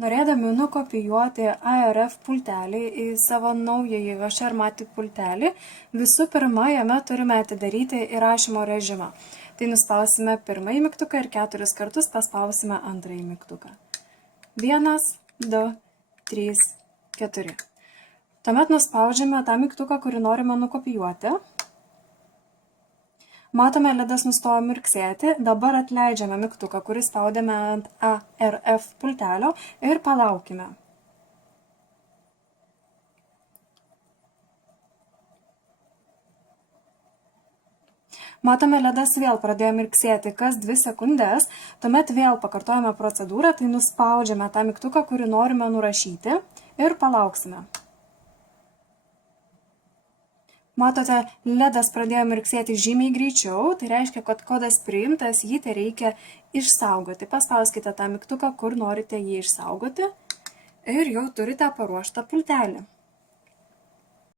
Norėdami nukopijuoti ARF pultelį į savo naująjį HRMATIC pultelį, visų pirma, jame turime atidaryti įrašymo režimą. Tai nuspausime pirmąjį mygtuką ir 4 kartus paspausime antrąjį mygtuką. 1, 2, 3, 4. Tuomet nuspaudžiame tą mygtuką, kurį norime nukopijuoti. Matome, ledas nustojo mirksėti, dabar atleidžiame mygtuką, kurį spaudėme ant ARF pultelio ir palaukime. Matome, ledas vėl pradėjo mirksėti kas 2 sekundės, tuomet vėl pakartojame procedūrą, tai nuspaudžiame tą mygtuką, kurį norime nurašyti ir palauksime. Matote, ledas pradėjo mirksėti žymiai greičiau, tai reiškia, kad kodas priimtas, jį tai reikia išsaugoti. Paspauskite tą mygtuką, kur norite jį išsaugoti ir jau turite paruoštą pultelį.